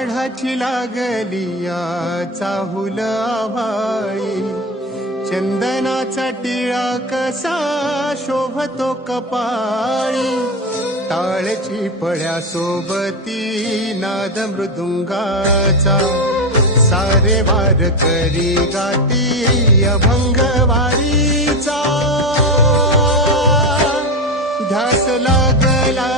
माढाची लागली या चाहुल आभाळी, चंदनाचा टिळा कसा शोभतो कपाळी, टाळची पळ्या सोबती नाद मृदुंगाचा, सारे वार करी गाती अभंग वारीचा, ध्यास लागला